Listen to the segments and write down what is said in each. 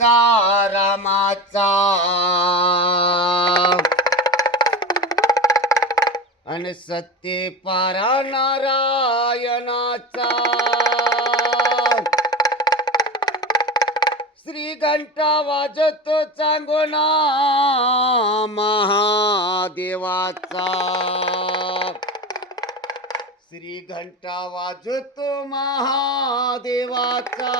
रामाचा रामाचा आणि सत्य पारा नारायणाचा श्री घंटा वाजतो चांगोना महादेवाचा श्री घंटा वाजतो महादेवाचा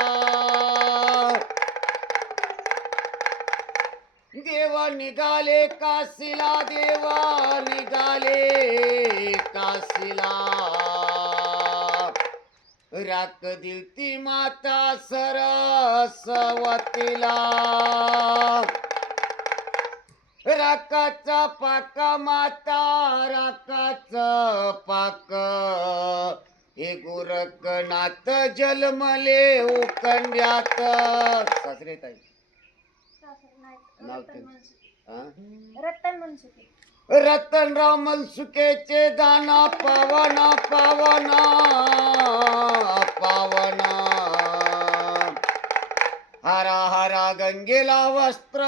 देवा निघाले काशीला देवा निघाले काशीला राख दिलती माता सरस्वतीला राकाचा पाका माता राकाचा पाक हे गोरखनाथ जन्मले उकंड्यात सासरे ताई रतनराव मनसुकेचे दाना पावना पावना पावना हरा हरा गंगेला वस्त्र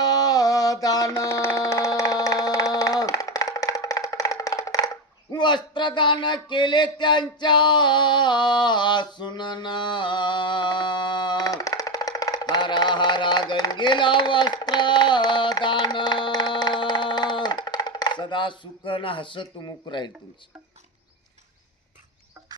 दान वस्त्रदान केले त्यांच्या सुनना हरा हरा गंगेला वस्त्रदान सदा सुख न हसत मुख राहील तुमचं.